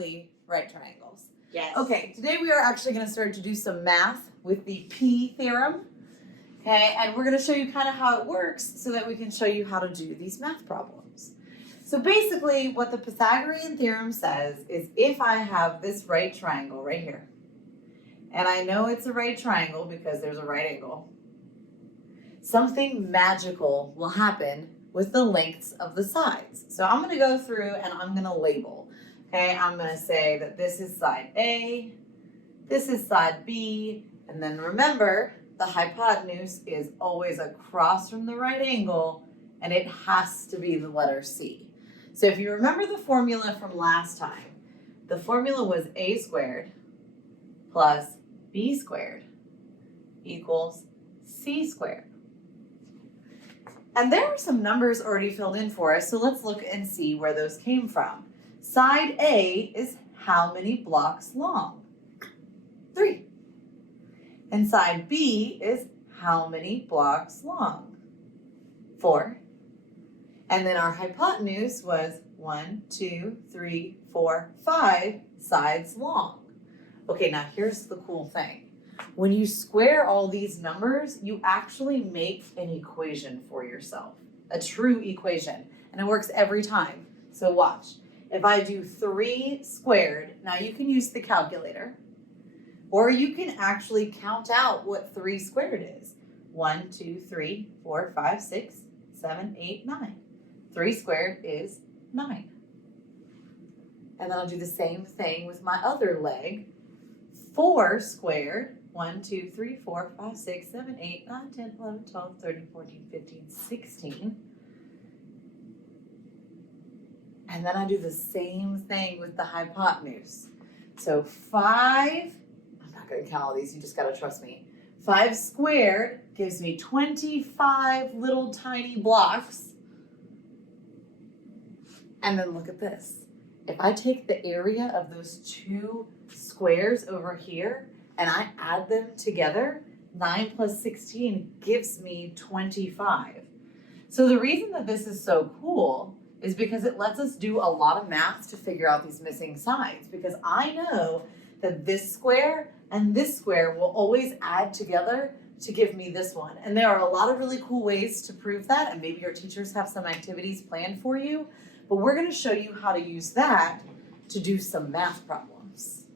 exactly right triangles. Yes. Okay, today we are actually going to start to do some math with the P theorem. Okay, and we're going to show you kind of how it works so that we can show you how to do these math problems. So basically what the Pythagorean theorem says is if I have this right triangle right here, and I know it's a right triangle because there's a right angle, something magical will happen with the lengths of the sides. So I'm going to go through and I'm going to label. Okay, I'm going to say that this is side A, this is side B, and then remember, the hypotenuse is always across from the right angle, and it has to be the letter C. So if you remember the formula from last time, the formula was A squared plus B squared equals C squared. And there are some numbers already filled in for us, so let's look and see where those came from. Side A is how many blocks long? 3. And side B is how many blocks long? 4. And then our hypotenuse was 1, 2, 3, 4, 5 sides long. Okay, now here's the cool thing. When you square all these numbers, you actually make an equation for yourself, a true equation, and it works every time. So watch. If I do 3 squared, now you can use the calculator, or you can actually count out what 3 squared is. 1, 2, 3, 4, 5, 6, 7, 8, 9. 3 squared is 9. And then I'll do the same thing with my other leg. 4 squared, 1, 2, 3, 4, 5, 6, 7, 8, 9, 10, 11, 12, 13, 14, 15, 16. And then I do the same thing with the hypotenuse. So 5, I'm not going to count all these, you just got to trust me. 5 squared gives me 25 little tiny blocks. And then look at this. If I take the area of those 2 squares over here and I add them together, 9 plus 16 gives me 25. So the reason that this is so cool is because it lets us do a lot of math to figure out these missing sides, because I know that this square and this square will always add together to give me this one. And there are a lot of really cool ways to prove that, and maybe your teachers have some activities planned for you, but we're going to show you how to use that to do some math problems.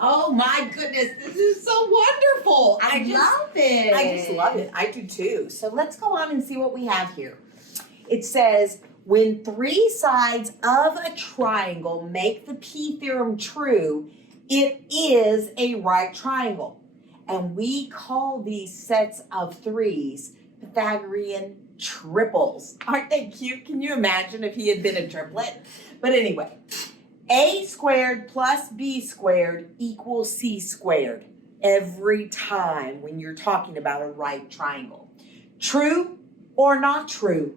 Oh my goodness, this is so wonderful. I love it. I just love it. I do too. So let's go on and see what we have here. It says, when 3 sides of a triangle make the P theorem true, it is a right triangle. And we call these sets of 3s Pythagorean triples. Aren't they cute? Can you imagine if he had been a triplet? But anyway, A squared plus B squared equals C squared every time when you're talking about a right triangle. True or not true?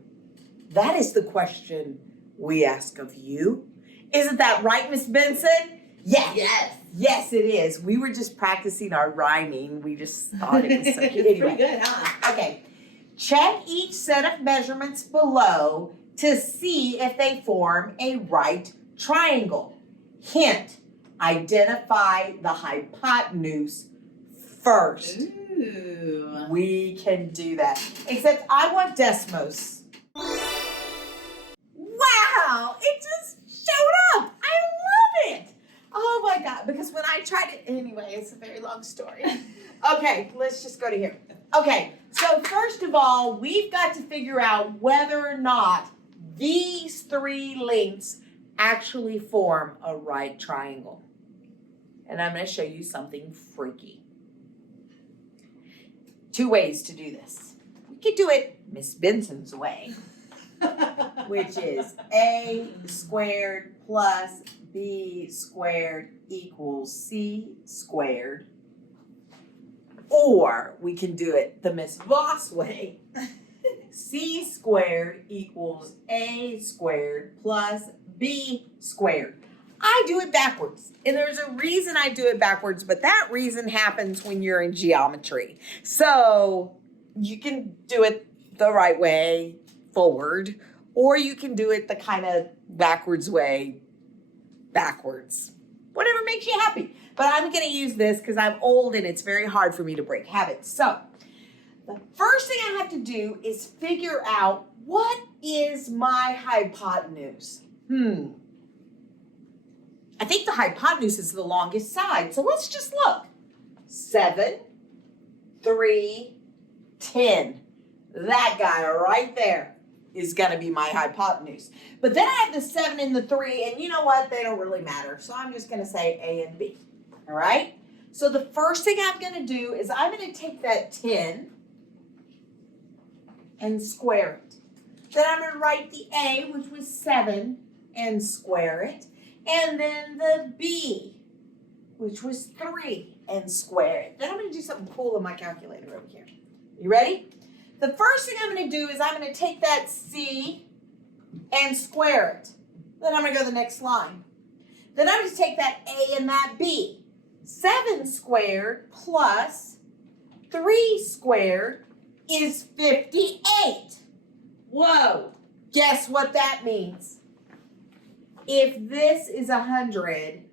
That is the question we ask of you. Isn't that right, Miss Benson? Yes. Yes. Yes, it is. We were just practicing our rhyming. We just thought it was so cute. It's pretty good, huh? Okay. Check each set of measurements below to see if they form a right triangle. Hint, identify the hypotenuse first. Ooh. We can do that. Except I want Desmos. Wow, it just showed up. I love it. Oh my God, because when I tried it, anyway, it's a very long story. Okay, let's just go to here. Okay, so first of all, we've got to figure out whether or not these 3 lengths actually form a right triangle. And I'm going to show you something freaky. 2 ways to do this. We could do it Miss Benson's way, which is A squared plus B squared equals C squared. Or we can do it the Miss Voss way. C squared equals A squared plus B squared. I do it backwards. And there's a reason I do it backwards, but that reason happens when you're in geometry. So you can do it the right way, forward, or you can do it the kind of backwards way, backwards. Whatever makes you happy. But I'm going to use this because I'm old and it's very hard for me to break habits. So the first thing I have to do is figure out what is my hypotenuse. I think the hypotenuse is the longest side. So let's just look. 7, 3, 10. That guy right there is going to be my hypotenuse. But then I have the 7 and the 3, and you know what? They don't really matter. So I'm just going to say A and B. All right? So the first thing I'm going to do is I'm going to take that 10 and square it. Then I'm going to write the A, which was 7, and square it. And then the B, which was 3, and square it. Then I'm going to do something cool in my calculator over here. You ready? The first thing I'm going to do is I'm going to take that C and square it. Then I'm going to go to the next line. Then I'm going to take that A and that B. 7 squared plus 3 squared is 58. Whoa. Guess what that means? If this is 100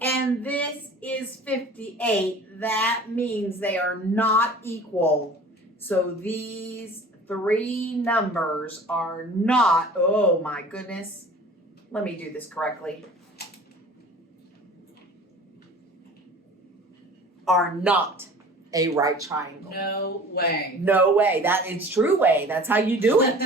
and this is 58, that means they are not equal. So these 3 numbers are not, oh my goodness. Let me do this correctly. Are not a right triangle. No way. No way. That is true way. That's how you do it.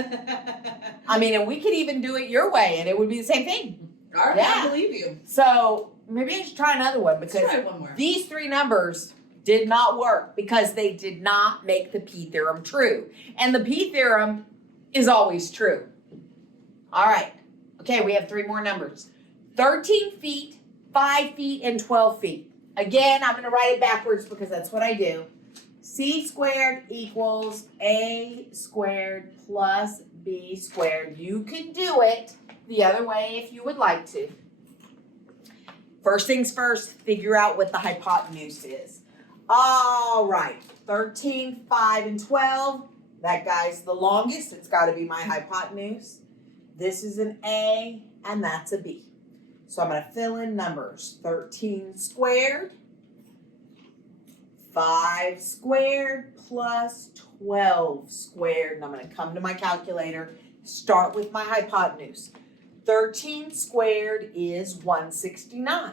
I mean, and we could even do it your way and it would be the same thing. All right, Yeah. I believe you. So maybe I should try another one Let's because try one more. these 3 numbers did not work because they did not make the P theorem true. And the P theorem is always true. All right. Okay, we have 3 more numbers. 13 feet, 5 feet, and 12 feet. Again, I'm going to write it backwards because that's what I do. C squared equals A squared plus B squared. You can do it the other way if you would like to. First things first, figure out what the hypotenuse is. All right, 13, 5, and 12. That guy's the longest. It's got to be my hypotenuse. This is an A, and that's a B. So I'm going to fill in numbers. 13 squared, 5 squared, plus 12 squared. And I'm going to come to my calculator, start with my hypotenuse. 13 squared is 169.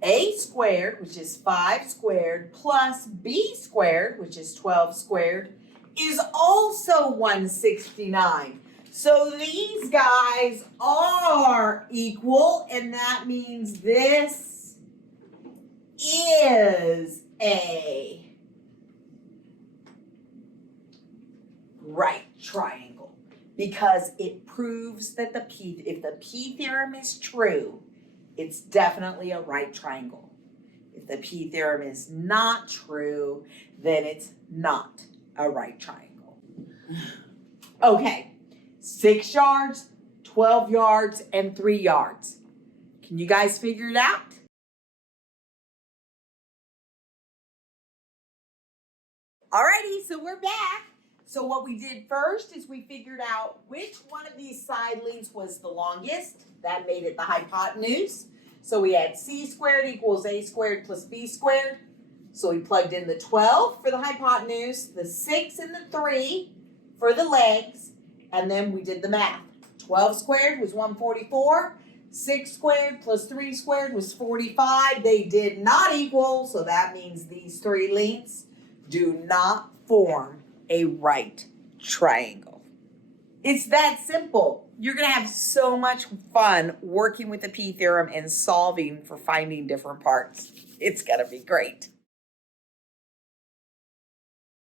A squared, which is 5 squared, plus B squared, which is 12 squared, is also 169. So these guys are equal, and that means this is a right triangle because it proves that if the P theorem is true, it's definitely a right triangle. If the P theorem is not true, then it's not a right triangle. Okay. 6 yards, 12 yards, and 3 yards. Can you guys figure it out? Alrighty, so we're back. So what we did first is we figured out which one of these side lengths was the longest. That made it the hypotenuse. So we had C squared equals A squared plus B squared. So we plugged in the 12 for the hypotenuse, the 6 and the 3 for the legs, and then we did the math. 12 squared was 144. 6 squared plus 3 squared was 45. They did not equal, so that means these 3 lengths do not form a right triangle. It's that simple. You're going to have so much fun working with the P theorem and solving for finding different parts. It's going to be great.